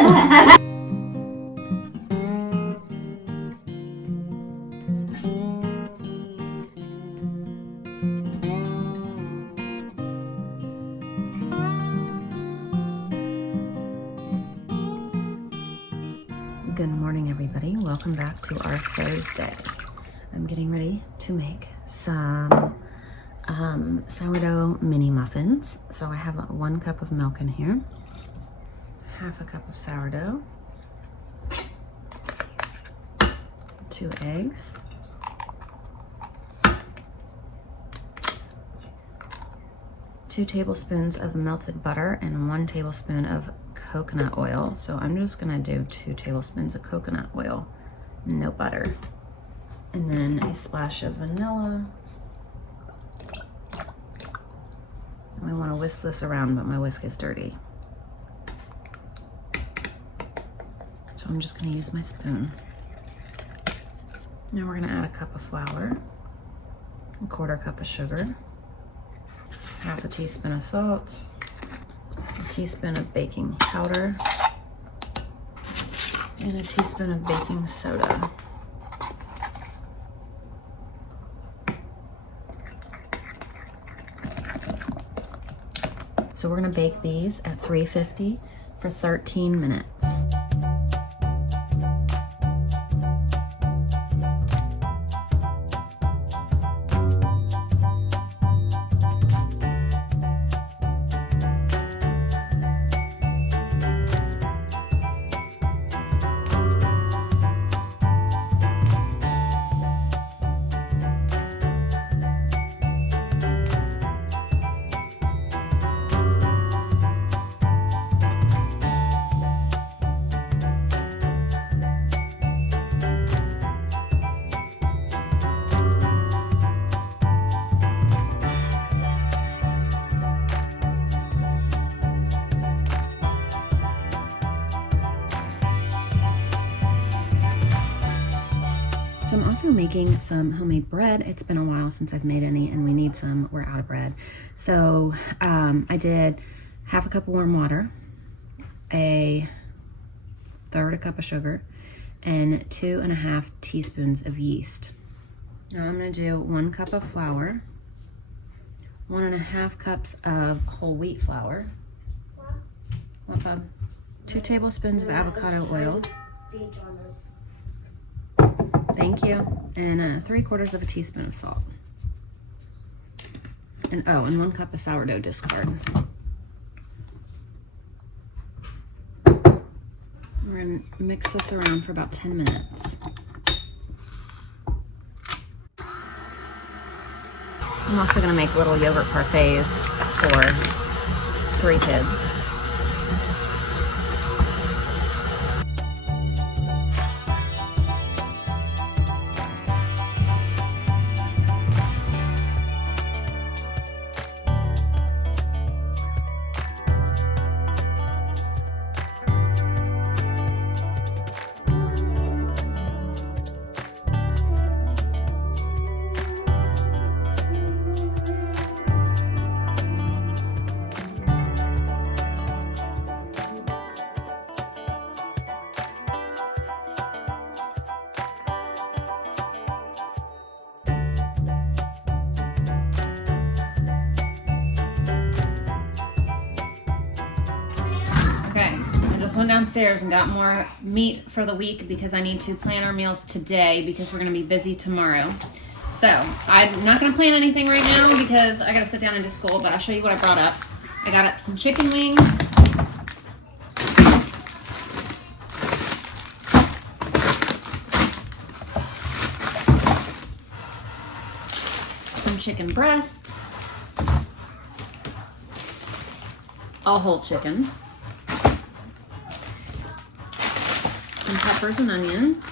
Good morning, everybody. Welcome back to our Thursday. I'm getting ready to make some sourdough mini muffins. So I have 1 cup of milk in here, half a cup of sourdough, 2 eggs, 2 tablespoons of melted butter, and 1 tablespoon of coconut oil. So I'm just gonna do 2 tablespoons of coconut oil, no butter. And then a splash of vanilla. I want to whisk this around, but my whisk is dirty. So I'm just gonna use my spoon. Now we're gonna add a cup of flour, 1/4 cup of sugar, half a teaspoon of salt, a teaspoon of baking powder, and a teaspoon of baking soda. So we're gonna bake these at 350 for 13 minutes. So I'm also making some homemade bread. It's been a while since I've made any and we need some. We're out of bread. So I did half a cup of warm water, 1/3 cup of sugar, and 2.5 teaspoons of yeast. Now I'm gonna do 1 cup of flour, 1.5 cups of whole wheat flour, 2 tablespoons of avocado oil. Thank you. And 3/4 of a teaspoon of salt. And 1 cup of sourdough discard. We're gonna mix this around for about 10 minutes. I'm also gonna make little yogurt parfaits for 3 kids. Just went downstairs and got more meat for the week because I need to plan our meals today because we're going to be busy tomorrow. So I'm not going to plan anything right now because I got to sit down and do school, but I'll show you what I brought up. I got up some chicken wings, some chicken breast, a whole chicken, some peppers and onion,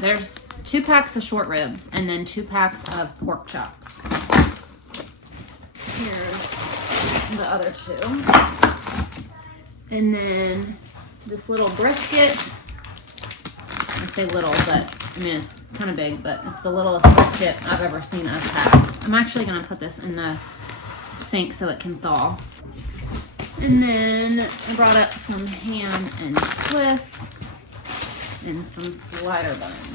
there's 2 packs of short ribs and then 2 packs of pork chops. Here's the other 2. And then this little brisket. I say little, but I mean it's kind of big, but it's the littlest brisket I've ever seen us have. I'm actually gonna put this in the sink so it can thaw. And then I brought up some ham and Swiss and some slider buns.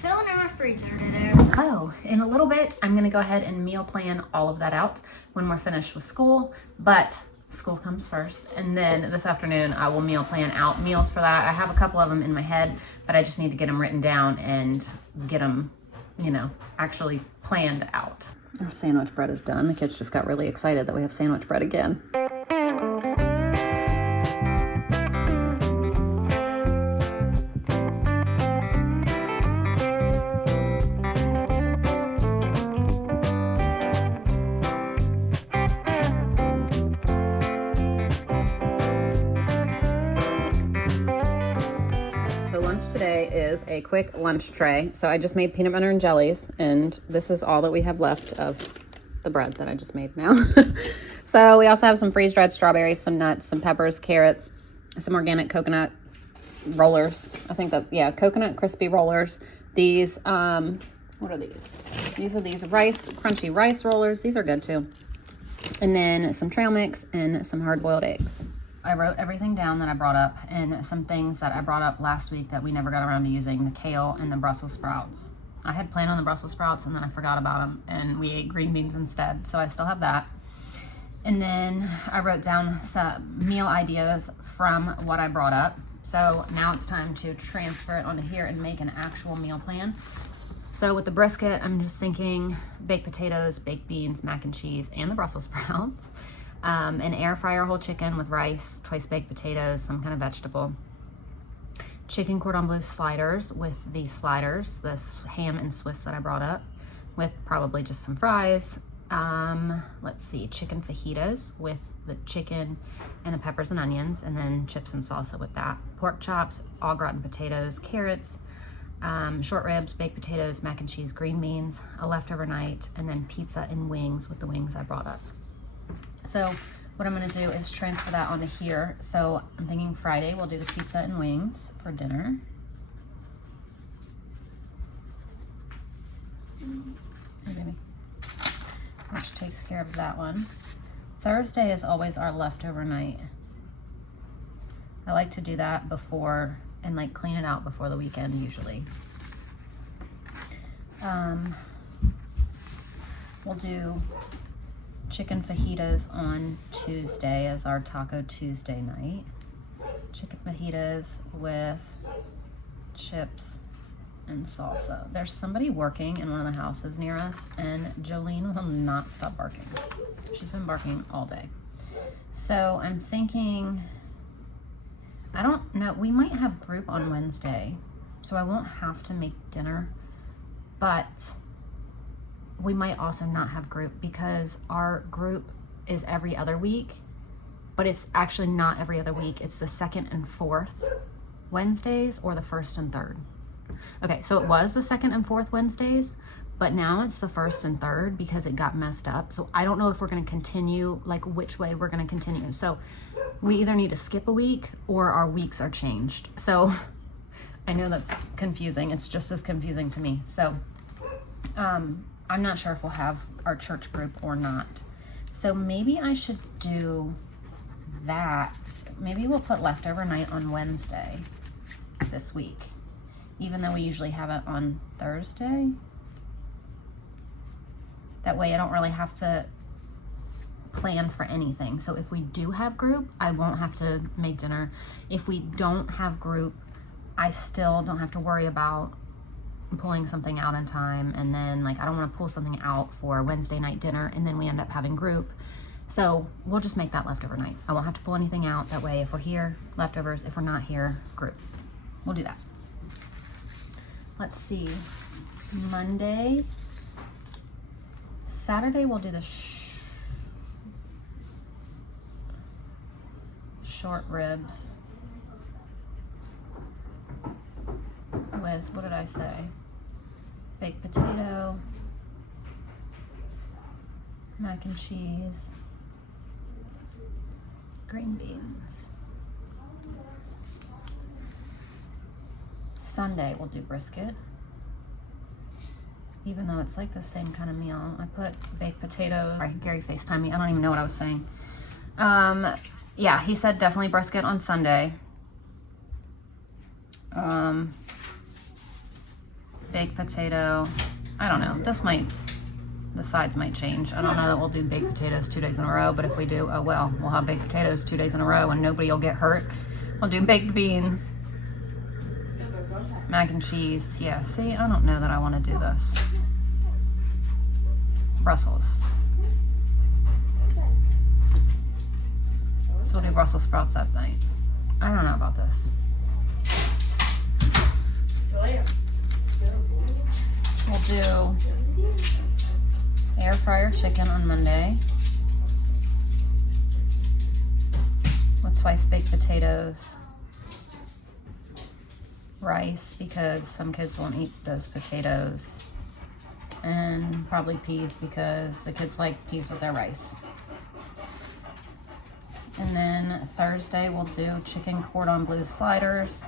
Filling in my freezer today. Oh, in a little bit, I'm gonna go ahead and meal plan all of that out when we're finished with school, but school comes first. And then this afternoon, I will meal plan out meals for that. I have a couple of them in my head, but I just need to get them written down and get them, you know, actually planned out. Our sandwich bread is done. The kids just got really excited that we have sandwich bread again. Today is a quick lunch tray. So I just made peanut butter and jellies, and this is all that we have left of the bread that I just made now. So we also have some freeze-dried strawberries, some nuts, some peppers, carrots, some organic coconut rollers. I think that, yeah, coconut crispy rollers. These, what are these? These are these crunchy rice rollers. These are good too. And then some trail mix and some hard-boiled eggs. I wrote everything down that I brought up, and some things that I brought up last week that we never got around to using, the kale and the Brussels sprouts. I had planned on the Brussels sprouts and then I forgot about them, and we ate green beans instead, so I still have that. And then I wrote down some meal ideas from what I brought up. So now it's time to transfer it onto here and make an actual meal plan. So with the brisket, I'm just thinking baked potatoes, baked beans, mac and cheese, and the Brussels sprouts. An air fryer whole chicken with rice, twice baked potatoes, some kind of vegetable. Chicken cordon bleu sliders with the sliders, this ham and Swiss that I brought up, with probably just some fries. Let's see, chicken fajitas with the chicken and the peppers and onions, and then chips and salsa with that. Pork chops, au gratin potatoes, carrots, short ribs, baked potatoes, mac and cheese, green beans, a leftover night, and then pizza and wings with the wings I brought up. So what I'm gonna do is transfer that onto here. So I'm thinking Friday we'll do the pizza and wings for dinner. Hey, baby. Which takes care of that one. Thursday is always our leftover night. I like to do that before and like clean it out before the weekend usually. We'll do chicken fajitas on Tuesday as our Taco Tuesday night. Chicken fajitas with chips and salsa. There's somebody working in one of the houses near us, and Jolene will not stop barking. She's been barking all day. So I'm thinking, I don't know, we might have group on Wednesday, so I won't have to make dinner, but we might also not have group because our group is every other week, but it's actually not every other week. It's the 2nd and 4th Wednesdays or the 1st and 3rd. Okay, so it was the 2nd and 4th Wednesdays, but now it's the 1st and 3rd because it got messed up. So I don't know if we're gonna continue, like which way we're gonna continue. So we either need to skip a week or our weeks are changed. So I know that's confusing. It's just as confusing to me. So I'm not sure if we'll have our church group or not. So maybe I should do that. Maybe we'll put leftover night on Wednesday this week, even though we usually have it on Thursday. That way I don't really have to plan for anything. So if we do have group, I won't have to make dinner. If we don't have group, I still don't have to worry about pulling something out in time, and then like I don't want to pull something out for Wednesday night dinner and then we end up having group. So we'll just make that leftover night. I won't have to pull anything out. That way if we're here, leftovers. If we're not here, group. We'll do that. Let's see, Monday, Saturday we'll do the short ribs with, what did I say? Baked potato, mac and cheese, green beans. Sunday we'll do brisket. even though it's like the same kind of meal. I put baked potatoes. Sorry, Gary FaceTimed me. I don't even know what I was saying. Yeah, he said definitely brisket on Sunday. Baked potato. I don't know. The sides might change. I don't know that we'll do baked potatoes 2 days in a row, but if we do, oh well, we'll have baked potatoes 2 days in a row and nobody will get hurt. We'll do baked beans. Mac and cheese. Yeah, see, I don't know that I want to do this. Brussels. So we'll do Brussels sprouts that night. I don't know about this. We'll do air fryer chicken on Monday with twice baked potatoes, rice because some kids won't eat those potatoes, and probably peas because the kids like peas with their rice. And then Thursday we'll do chicken cordon bleu sliders.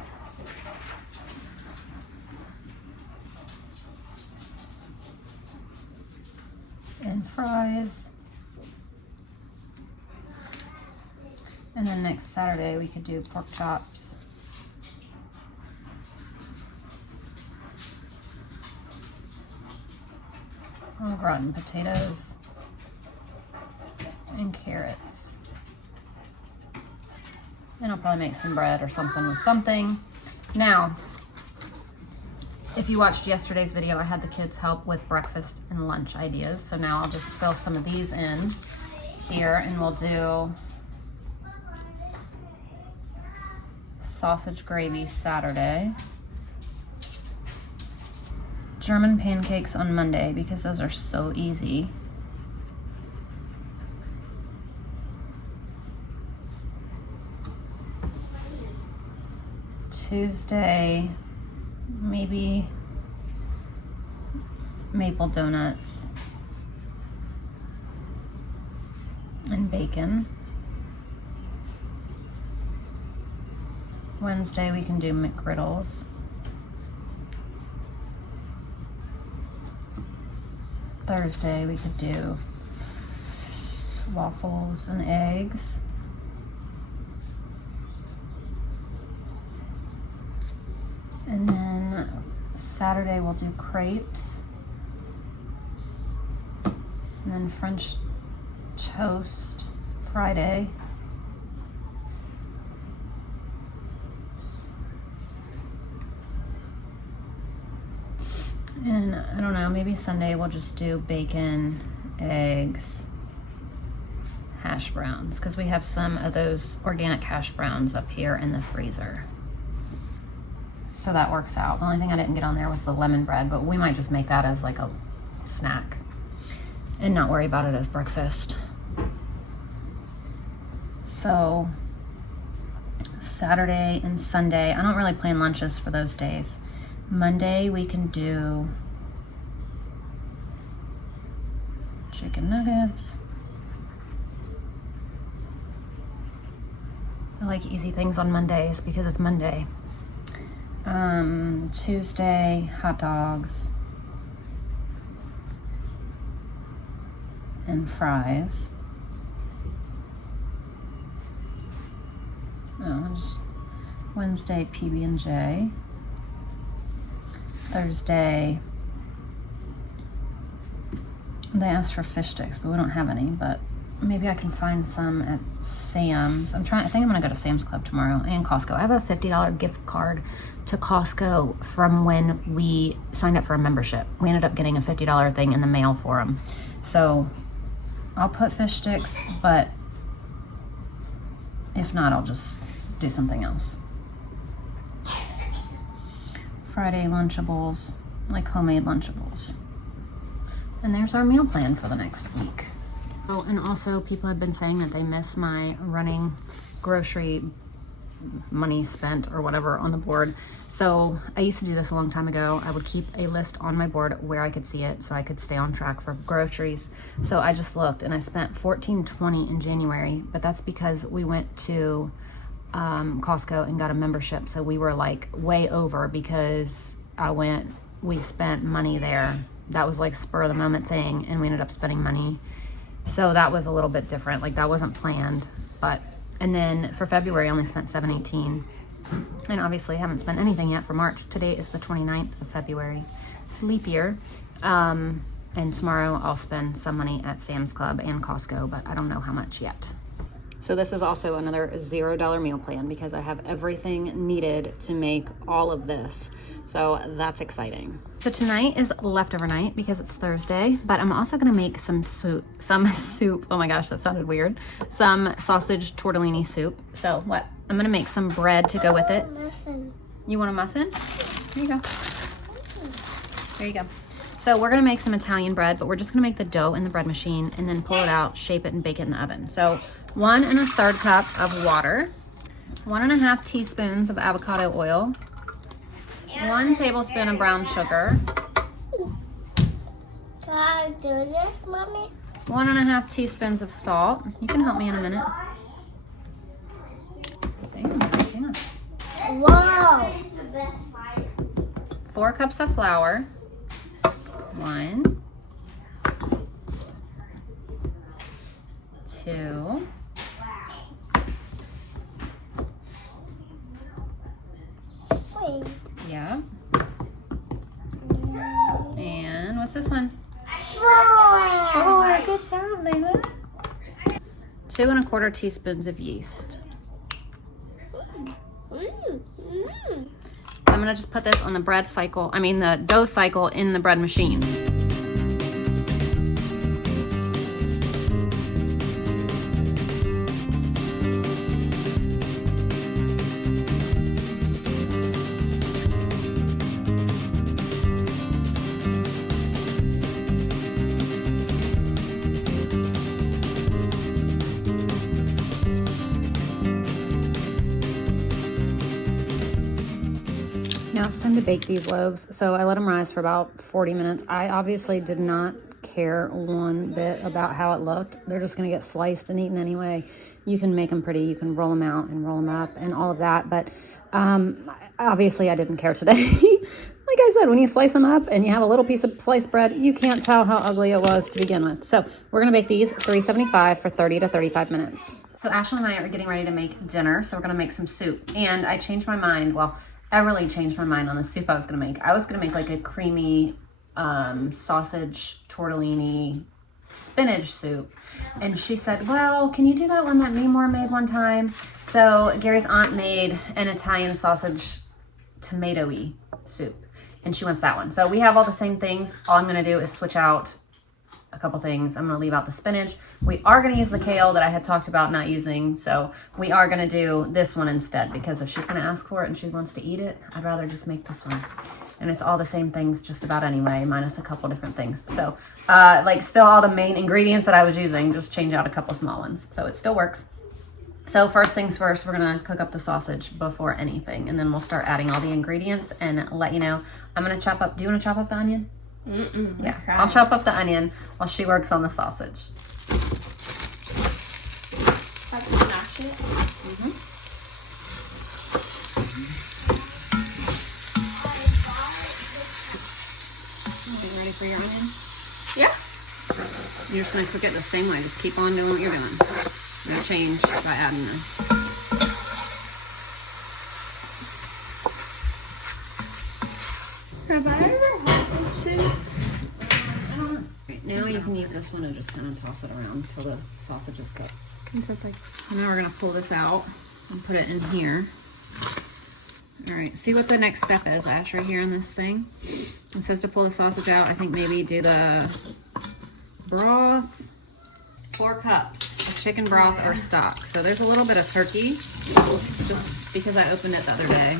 And fries. And then next Saturday we could do pork chops. Au gratin potatoes and carrots. And I'll probably make some bread or something with something. Now, if you watched yesterday's video, I had the kids help with breakfast and lunch ideas. So now I'll just fill some of these in here and we'll do sausage gravy Saturday. German pancakes on Monday because those are so easy. Tuesday, maybe maple donuts and bacon. Wednesday we can do McGriddles. Thursday we could do waffles and eggs. And then Saturday we'll do crepes. And then French toast Friday. And I don't know, maybe Sunday we'll just do bacon, eggs, hash browns, because we have some of those organic hash browns up here in the freezer. So that works out. The only thing I didn't get on there was the lemon bread, but we might just make that as like a snack and not worry about it as breakfast. So Saturday and Sunday, I don't really plan lunches for those days. Monday we can do chicken nuggets. I like easy things on Mondays because it's Monday. Tuesday, hot dogs and fries. Just Wednesday, PB&J. Thursday, they asked for fish sticks, but we don't have any, but maybe I can find some at Sam's. I think I'm gonna go to Sam's Club tomorrow and Costco. I have a $50 gift card to Costco from when we signed up for a membership. We ended up getting a $50 thing in the mail for them. So I'll put fish sticks, but if not, I'll just do something else. Friday Lunchables, like homemade Lunchables. And there's our meal plan for the next week. Oh, and also people have been saying that they miss my running grocery money spent or whatever on the board. So I used to do this a long time ago. I would keep a list on my board where I could see it so I could stay on track for groceries. So I just looked and I spent $14.20 in January, but that's because we went to Costco and got a membership. So we were like way over because we spent money there that was like spur of the moment thing, and we ended up spending money. So that was a little bit different. Like that wasn't planned, but, and then for February, I only spent $7.18. And obviously haven't spent anything yet for March. Today is the 29th of February. It's leap year. And tomorrow I'll spend some money at Sam's Club and Costco, but I don't know how much yet. So this is also another $0 meal plan because I have everything needed to make all of this. So that's exciting. So tonight is leftover night because it's Thursday, but I'm also gonna make some soup. Oh my gosh, that sounded weird. Some sausage tortellini soup. So what? I'm gonna make some bread to go with it. Muffin. You want a muffin? Here you go. There you go. So we're gonna make some Italian bread, but we're just gonna make the dough in the bread machine and then pull it out, shape it, and bake it in the oven. So 1 1/3 cup of water, 1 1/2 teaspoons of avocado oil, 1 tablespoon of brown sugar, Can I do this, Mommy? 1 1/2 teaspoons of salt. You can help me in a minute. Whoa! 4 cups of flour. 1, 2, 3. yeah. And what's this one? 4. Good job, baby. 2 1/4 teaspoons of yeast. So I'm gonna just put this on the the dough cycle in the bread machine. Now it's time to bake these loaves. So I let them rise for about 40 minutes. I obviously did not care one bit about how it looked. They're just gonna get sliced and eaten anyway. You can make them pretty, you can roll them out and roll them up and all of that. But obviously I didn't care today. Like I said, when you slice them up and you have a little piece of sliced bread, you can't tell how ugly it was to begin with. So we're gonna bake these 375 for 30 to 35 minutes. So Ashley and I are getting ready to make dinner. So we're gonna make some soup. And I changed my mind. Well, I really changed my mind on the soup I was gonna make. I was gonna make like a creamy sausage tortellini spinach soup. And she said, well, can you do that one that Meemore made one time? So Gary's aunt made an Italian sausage tomato-y soup. And she wants that one. So we have all the same things. All I'm gonna do is switch out a couple things. I'm gonna leave out the spinach. We are gonna use the kale that I had talked about not using. So we are gonna do this one instead because if she's gonna ask for it and she wants to eat it, I'd rather just make this one. And it's all the same things just about anyway, minus a couple different things. So like still all the main ingredients that I was using, just change out a couple small ones. So it still works. So first things first, we're gonna cook up the sausage before anything, and then we'll start adding all the ingredients and let you know. I'm gonna chop up, do you wanna chop up the onion? Yeah, I'll chop up the onion while she works on the sausage. Have to smash it. You ready for your onion? Yeah. You're just gonna cook it the same way. Just keep on doing what you're doing. No change by adding this. Have I ever had this soup? I don't know. Right, now you can use this one and just kind of toss it around until the sausage is cooked. And now we're gonna pull this out and put it in here. All right, see what the next step is, Ash, right here on this thing. It says to pull the sausage out. I think maybe do the broth. 4 cups of chicken broth or stock. So there's a little bit of turkey, just because I opened it the other day.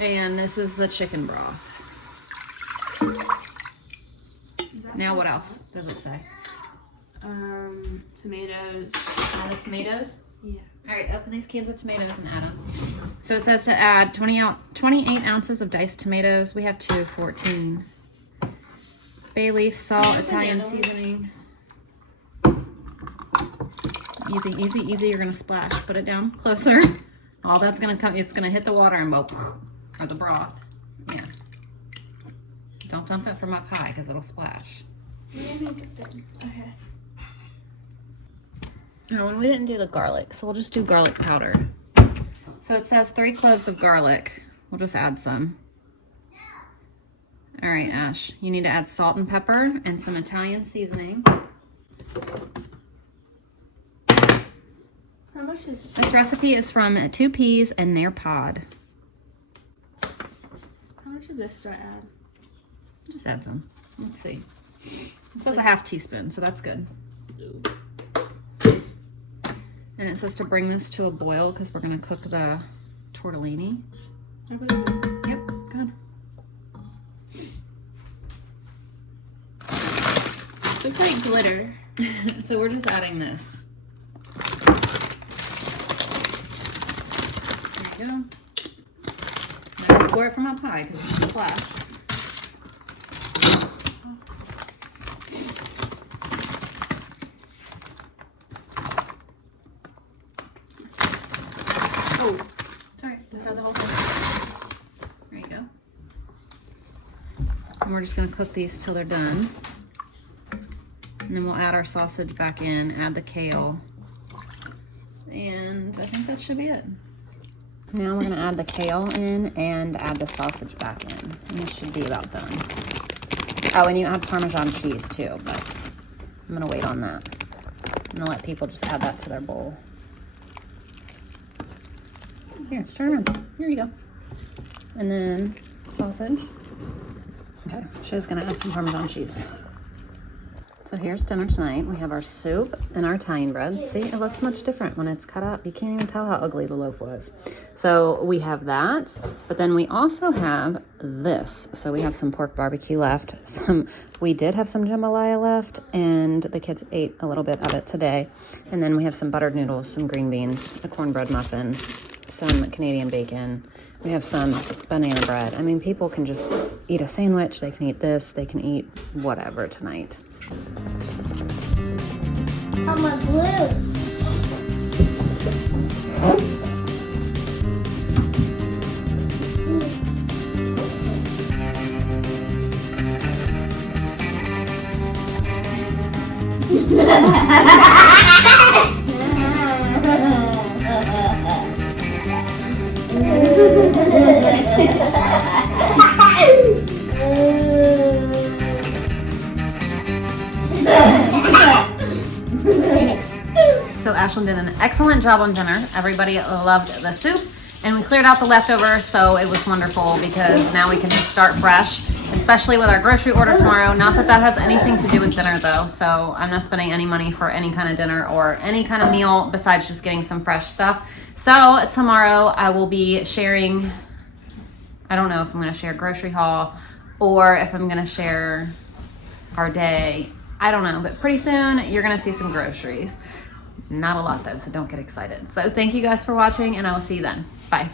And this is the chicken broth. Now what else does it say? Tomatoes. Add the tomatoes? Yeah. All right, open these cans of tomatoes and add them. So it says to add 28 ounces of diced tomatoes. We have 14. Bay leaf, salt, Italian seasoning. Easy, easy, easy. You're gonna splash. Put it down closer. All that's gonna come, it's gonna hit the water and go, or the broth. Don't dump it from my pie because it'll splash. Okay. No, and we didn't do the garlic, so we'll just do garlic powder. So it says 3 cloves of garlic. We'll just add some. All right, Ash, you need to add salt and pepper and some Italian seasoning. How much is it? This recipe is from 2 Peas and Their Pod. How much of this do I add? Just add some. Let's see. It says a half teaspoon, so that's good. And it says to bring this to a boil because we're going to cook the tortellini. What is it? Yep, good. Looks like glitter. So we're just adding this. There you go. Now I'm gonna pour it from my pie because it's gonna splash. Oh, sorry, just add the whole thing. There you go. And we're just gonna cook these till they're done. And then we'll add our sausage back in, add the kale. And I think that should be it. Now we're gonna add the kale in and add the sausage back in. And this should be about done. Oh, and you add Parmesan cheese too, but I'm gonna wait on that. I'm gonna let people just add that to their bowl. Here, turn around. Here you go. And then sausage. Okay, she's gonna add some Parmesan cheese. So here's dinner tonight. We have our soup and our Italian bread. See, it looks much different when it's cut up. You can't even tell how ugly the loaf was. So we have that, but then we also have this. So we have some pork barbecue left. We did have some jambalaya left, and the kids ate a little bit of it today. And then we have some buttered noodles, some green beans, a cornbread muffin, some Canadian bacon. We have some banana bread. I mean, people can just eat a sandwich. They can eat this. They can eat whatever tonight. I'm a glue. So Ashlyn did an excellent job on dinner. Everybody loved the soup, and we cleared out the leftovers, so it was wonderful because now we can just start fresh, especially with our grocery order tomorrow. Not that that has anything to do with dinner though, so I'm not spending any money for any kind of dinner or any kind of meal besides just getting some fresh stuff. So tomorrow I will be sharing, I don't know if I'm gonna share grocery haul or if I'm gonna share our day. I don't know, but pretty soon you're gonna see some groceries. Not a lot though, so don't get excited. So thank you guys for watching, and I will see you then. Bye.